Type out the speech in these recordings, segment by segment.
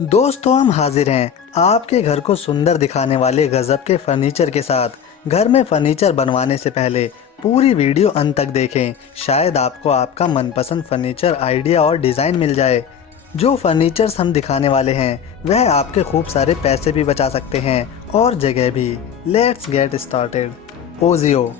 दोस्तों हम हाजिर हैं आपके घर को सुंदर दिखाने वाले गजब के फर्नीचर के साथ। घर में फर्नीचर बनवाने से पहले पूरी वीडियो अंत तक देखें, शायद आपको आपका मनपसंद फर्नीचर आइडिया और डिज़ाइन मिल जाए। जो फर्नीचर्स हम दिखाने वाले हैं वह आपके खूब सारे पैसे भी बचा सकते हैं और जगह भी। Let's get started. ओजियो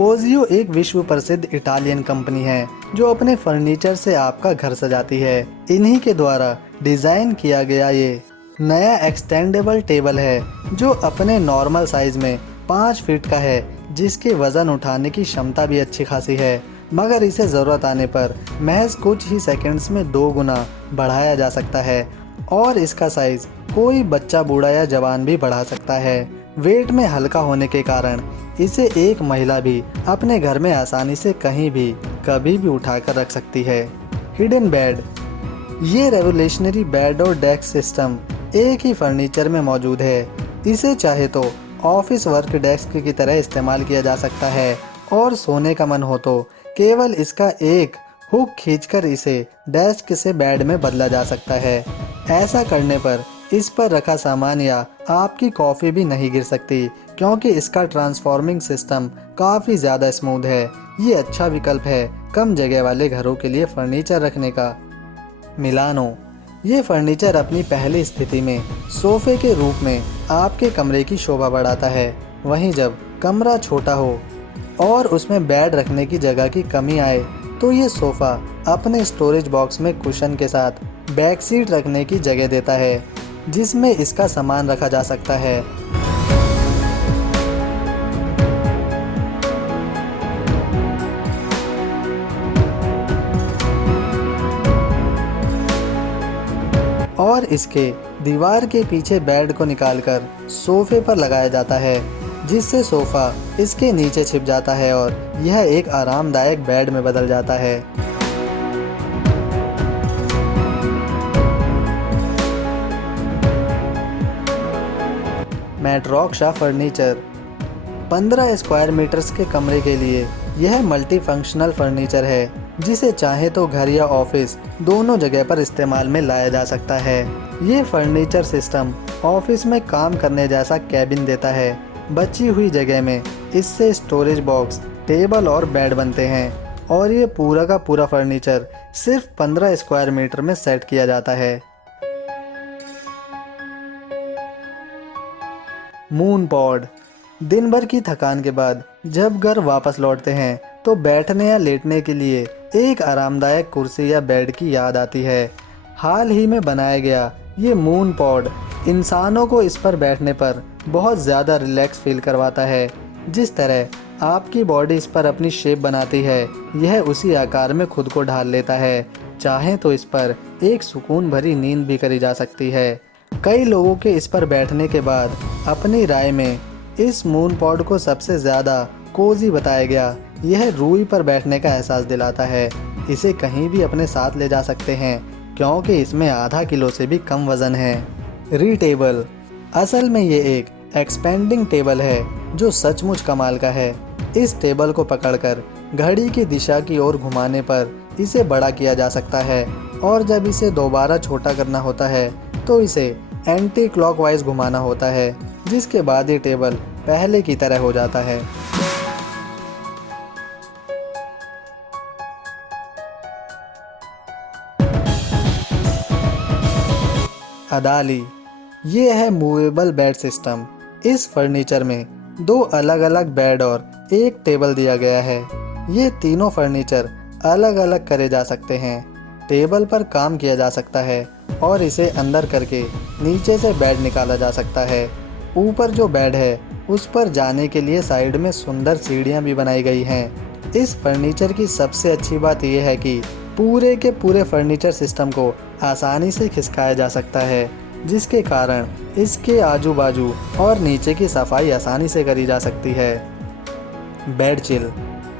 ओजियो एक विश्व प्रसिद्ध इटालियन कंपनी है जो अपने फर्नीचर से आपका घर सजाती है। इन्हीं के द्वारा डिज़ाइन किया गया ये नया एक्सटेंडेबल टेबल है जो अपने नॉर्मल साइज़ में 5 फीट का है, जिसके वज़न उठाने की क्षमता भी अच्छी खासी है, मगर इसे ज़रूरत आने पर महज कुछ ही सेकंड्स में 2 गुना बढ़ाया जा सकता है और इसका साइज़ कोई बच्चा, बूढ़ा या जवान भी बढ़ा सकता है। वेट में हल्का होने के कारण इसे एक महिला भी अपने घर में आसानी से कहीं भी कभी भी उठाकर रख सकती है। हिडन बेड ये रेवोल्यूशनरी बेड और डेस्क सिस्टम एक ही फर्नीचर में मौजूद है। इसे चाहे तो ऑफिस वर्क डेस्क की तरह इस्तेमाल किया जा सकता है और सोने का मन हो तो केवल इसका एक हुक खींचकर इसे डेस्क से बेड में बदला जा सकता है। ऐसा करने पर इस पर रखा सामान या आपकी कॉफ़ी भी नहीं गिर सकती, क्योंकि इसका ट्रांसफॉर्मिंग सिस्टम काफ़ी ज़्यादा स्मूथ है। ये अच्छा विकल्प है कम जगह वाले घरों के लिए फर्नीचर रखने का। मिलानो ये फर्नीचर अपनी पहली स्थिति में सोफ़े के रूप में आपके कमरे की शोभा बढ़ाता है। वहीं जब कमरा छोटा हो और उसमें बेड रखने की जगह की कमी आए तो ये सोफ़ा अपने स्टोरेज बॉक्स में कुशन के साथ बैक सीट रखने की जगह देता है, जिसमें इसका सामान रखा जा सकता है। और इसके दीवार के पीछे बेड को निकालकर सोफे पर लगाया जाता है, जिससे सोफ़ा इसके नीचे छिप जाता है और यह एक आरामदायक बेड में बदल जाता है। मैट्रॉक्शा फर्नीचर 15 स्क्वायर मीटर्स के कमरे के लिए यह मल्टी फंक्शनल फर्नीचर है, जिसे चाहे तो घर या ऑफिस दोनों जगह पर इस्तेमाल में लाया जा सकता है। ये फर्नीचर सिस्टम ऑफिस में काम करने जैसा कैबिन देता है। बची हुई जगह में इससे स्टोरेज बॉक्स, टेबल और बेड बनते हैं और ये पूरा का पूरा फर्नीचर सिर्फ 15 स्क्वायर मीटर में सेट किया जाता है। मून पॉड दिन भर की थकान के बाद जब घर वापस लौटते हैं तो बैठने या लेटने के लिए एक आरामदायक कुर्सी या बेड की याद आती है। हाल ही में बनाया गया ये मून पॉड इंसानों को इस पर बैठने पर बहुत ज़्यादा रिलैक्स फील करवाता है। जिस तरह आपकी बॉडी इस पर अपनी शेप बनाती है, यह उसी आकार में खुद को ढाल लेता है। चाहे तो इस पर एक सुकून भरी नींद भी करी जा सकती है। कई लोगों के इस पर बैठने के बाद अपनी राय में इस मून पॉड को सबसे ज़्यादा कोजी बताया गया। यह रूई पर बैठने का एहसास दिलाता है। इसे कहीं भी अपने साथ ले जा सकते हैं, क्योंकि इसमें आधा किलो से भी कम वज़न है। रीटेबल असल में ये एक एक्सपेंडिंग टेबल है जो सचमुच कमाल का है। इस टेबल को पकड़कर घड़ी की दिशा की ओर घुमाने पर इसे बड़ा किया जा सकता है और जब इसे दोबारा छोटा करना होता है तो इसे एंटी क्लॉकवाइज घुमाना होता है, जिसके बाद ये टेबल पहले की तरह हो जाता है। अदाली ये है मूवेबल बेड सिस्टम। इस फर्नीचर में 2 अलग अलग बेड और एक टेबल दिया गया है। ये तीनों फर्नीचर अलग अलग करे जा सकते हैं। टेबल पर काम किया जा सकता है और इसे अंदर करके नीचे से बेड निकाला जा सकता है। ऊपर जो बेड है उस पर जाने के लिए साइड में सुंदर सीढ़ियाँ भी बनाई गई हैं। इस फर्नीचर की सबसे अच्छी बात यह है कि पूरे के पूरे फर्नीचर सिस्टम को आसानी से खिसकाया जा सकता है, जिसके कारण इसके आजू बाजू और नीचे की सफाई आसानी से करी जा सकती है। बेड चिल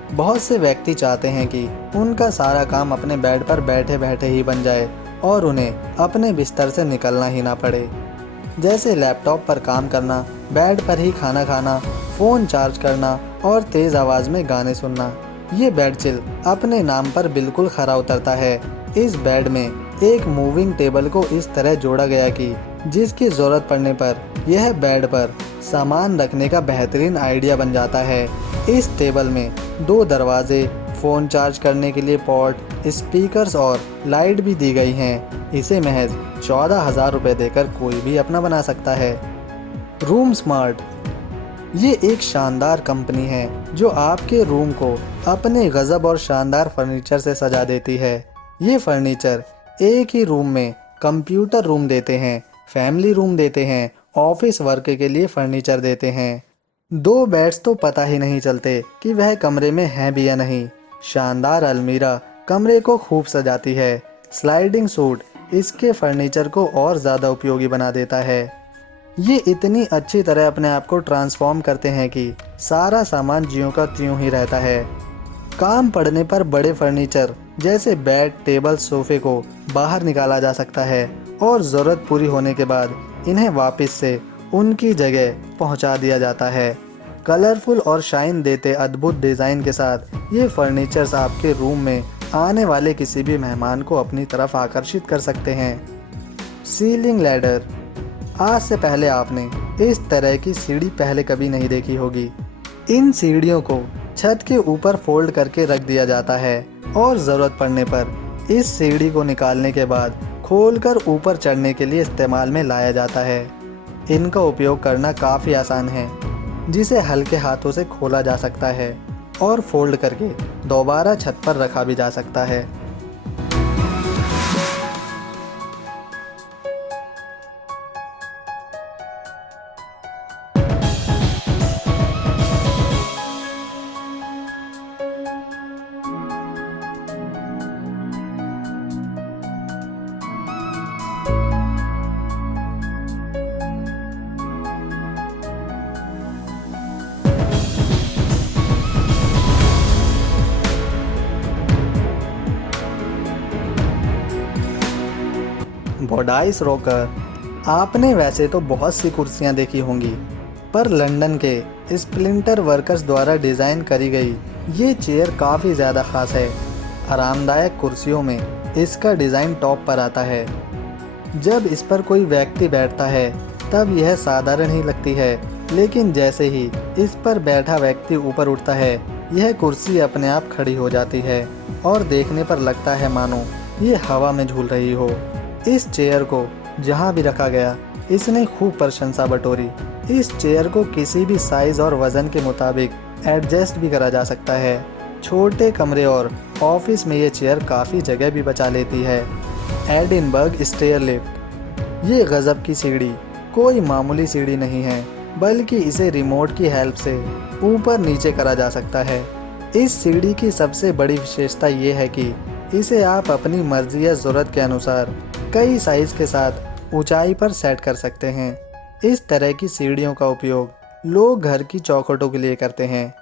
बहुत से व्यक्ति चाहते हैं कि उनका सारा काम अपने बेड पर बैठे बैठे ही बन जाए और उन्हें अपने बिस्तर से निकलना ही ना पड़े, जैसे लैपटॉप पर काम करना, बेड पर ही खाना खाना, फ़ोन चार्ज करना और तेज़ आवाज़ में गाने सुनना। ये बेड चिल अपने नाम पर बिल्कुल खरा उतरता है। इस बेड में एक मूविंग टेबल को इस तरह जोड़ा गया कि जिसकी ज़रूरत पड़ने पर यह बेड पर सामान रखने का बेहतरीन आइडिया बन जाता है। इस टेबल में 2 दरवाजे, फ़ोन चार्ज करने के लिए पोर्ट, स्पीकर्स और लाइट भी दी गई हैं। इसे महज 14,000 रुपये देकर कोई भी अपना बना सकता है। रूम स्मार्ट ये एक शानदार कंपनी है जो आपके रूम को अपने गज़ब और शानदार फर्नीचर से सजा देती है। ये फर्नीचर एक ही रूम में कंप्यूटर रूम देते हैं, फैमिली रूम देते हैं, ऑफिस वर्क के लिए फर्नीचर देते हैं। 2 बेड्स तो पता ही नहीं चलते कि वह कमरे में हैं भी या नहीं। शानदार अलमीरा कमरे को खूब सजाती है। स्लाइडिंग सूट इसके फर्नीचर को और ज़्यादा उपयोगी बना देता है। ये इतनी अच्छी तरह अपने आप को ट्रांसफॉर्म करते हैं कि सारा सामान ज्यों का त्यों ही रहता है। काम पड़ने पर बड़े फर्नीचर जैसे बेड, टेबल, सोफे को बाहर निकाला जा सकता है और ज़रूरत पूरी होने के बाद इन्हें वापस से उनकी जगह पहुंचा दिया जाता है। कलरफुल और शाइन देते अद्भुत डिज़ाइन के साथ ये फर्नीचर्स आपके रूम में आने वाले किसी भी मेहमान को अपनी तरफ आकर्षित कर सकते हैं। सीलिंग लैडर आज से पहले आपने इस तरह की सीढ़ी पहले कभी नहीं देखी होगी। इन सीढ़ियों को छत के ऊपर फोल्ड करके रख दिया जाता है और ज़रूरत पड़ने पर इस सीढ़ी को निकालने के बाद खोलकर ऊपर चढ़ने के लिए इस्तेमाल में लाया जाता है। इनका उपयोग करना काफ़ी आसान है, जिसे हल्के हाथों से खोला जा सकता है और फोल्ड करके दोबारा छत पर रखा भी जा सकता है। बोडाइस रॉकर आपने वैसे तो बहुत सी कुर्सियां देखी होंगी, पर लंदन के स्प्लिंटर वर्कर्स द्वारा डिज़ाइन करी गई ये चेयर काफ़ी ज़्यादा ख़ास है। आरामदायक कुर्सियों में इसका डिज़ाइन टॉप पर आता है। जब इस पर कोई व्यक्ति बैठता है तब यह साधारण ही लगती है, लेकिन जैसे ही इस पर बैठा व्यक्ति ऊपर उठता है यह कुर्सी अपने आप खड़ी हो जाती है और देखने पर लगता है मानो ये हवा में झूल रही हो। इस चेयर को जहाँ भी रखा गया इसने खूब प्रशंसा बटोरी। इस चेयर को किसी भी साइज़ और वज़न के मुताबिक एडजस्ट भी करा जा सकता है। छोटे कमरे और ऑफिस में ये चेयर काफ़ी जगह भी बचा लेती है। एडिनबर्ग स्टेयर लिफ्ट ये गज़ब की सीढ़ी कोई मामूली सीढ़ी नहीं है, बल्कि इसे रिमोट की हेल्प से ऊपर नीचे करा जा सकता है। इस सीढ़ी की सबसे बड़ी विशेषता ये है कि इसे आप अपनी मर्जी या ज़रूरत के अनुसार कई साइज़ के साथ ऊंचाई पर सेट कर सकते हैं। इस तरह की सीढ़ियों का उपयोग लोग घर की चौखटों के लिए करते हैं।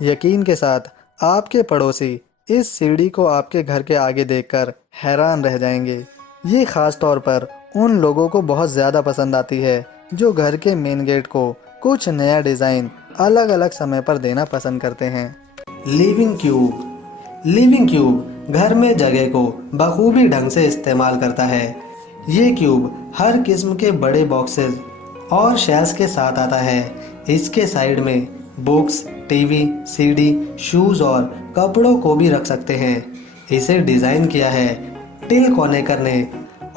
यकीन के साथ आपके पड़ोसी इस सीढ़ी को आपके घर के आगे देखकर हैरान रह जाएंगे। ये ख़ास तौर पर उन लोगों को बहुत ज़्यादा पसंद आती है जो घर के मेन गेट को कुछ नया डिज़ाइन अलग अलग समय पर देना पसंद करते हैं। लिविंग क्यूब घर में जगह को बखूबी ढंग से इस्तेमाल करता है। ये क्यूब हर किस्म के बड़े बॉक्सेस और शेल्फ्स के साथ आता है। इसके साइड में बुक्स, टीवी, सीडी, शूज़ और कपड़ों को भी रख सकते हैं। इसे डिज़ाइन किया है टिल कोनेकर ने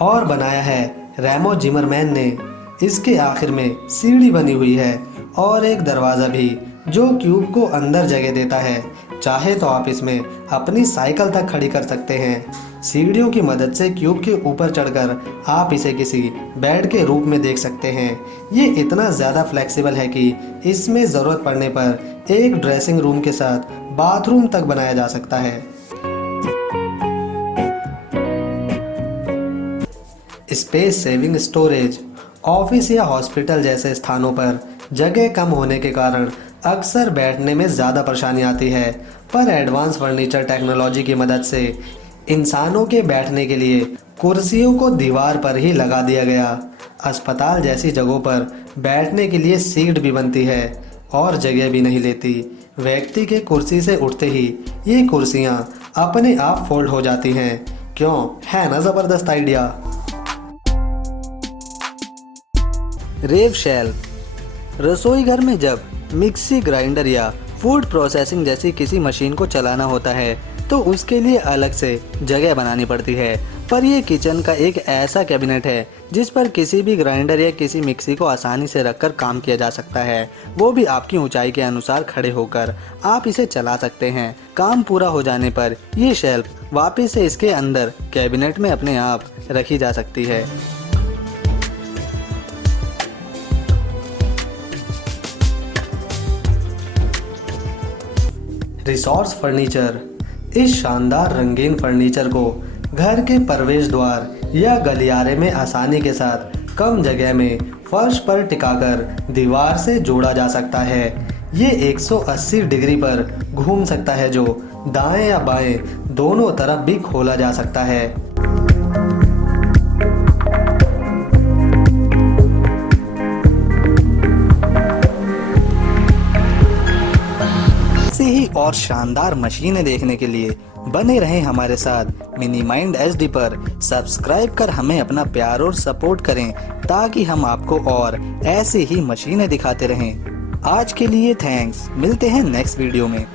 और बनाया है रेमो जिमरमैन ने। इसके आखिर में सीढ़ी बनी हुई है और एक दरवाज़ा भी जो क्यूब को अंदर जगह देता है। चाहे तो आप इसमें अपनी साइकिल तक खड़ी कर सकते हैं। सीढ़ियों की मदद से क्यूब के ऊपर चढ़कर आप इसे किसी बेड के रूप में देख सकते हैं। ये इतना ज़्यादा फ्लेक्सिबल है कि इसमें ज़रूरत पड़ने पर एक ड्रेसिंग रूम के साथ बाथरूम तक बनाया जा सकता है। स्पेस सेविंग स्टोरेज ऑफिस या हॉस्पिटल जैसे स्थानों पर जगह कम होने के कारण अक्सर बैठने में ज़्यादा परेशानी आती है, पर एडवांस फर्नीचर टेक्नोलॉजी की मदद से इंसानों के बैठने के लिए कुर्सियों को दीवार पर ही लगा दिया गया। अस्पताल जैसी जगहों पर बैठने के लिए सीट भी बनती है और जगह भी नहीं लेती। व्यक्ति के कुर्सी से उठते ही ये कुर्सियाँ अपने आप फोल्ड हो जाती हैं, क्यों, है ना जबरदस्त आइडिया। रेव शेल्फ। रसोई घर में जब मिक्सी ग्राइंडर या फूड प्रोसेसिंग जैसी किसी मशीन को चलाना होता है तो उसके लिए अलग से जगह बनानी पड़ती है, पर यह किचन का एक ऐसा कैबिनेट है जिस पर किसी भी ग्राइंडर या किसी मिक्सी को आसानी से रखकर काम किया जा सकता है, वो भी आपकी ऊंचाई के अनुसार खड़े होकर आप इसे चला सकते हैं। काम पूरा हो जाने पर ये शेल्फ वापस से इसके अंदर कैबिनेट में अपने आप रखी जा सकती है। Resource furniture. इस शानदार रंगीन फर्नीचर को घर के प्रवेश द्वार या गलियारे में आसानी के साथ कम जगह में फर्श पर टिकाकर दीवार से जोड़ा जा सकता है। ये 180 डिग्री पर घूम सकता है, जो दाएं या बाएं दोनों तरफ भी खोला जा सकता है। ऐसे ही और शानदार मशीनें देखने के लिए बने रहें हमारे साथ मिनी माइंड एचडी पर। सब्सक्राइब कर हमें अपना प्यार और सपोर्ट करें ताकि हम आपको और ऐसे ही मशीनें दिखाते रहें। आज के लिए थैंक्स, मिलते हैं नेक्स्ट वीडियो में।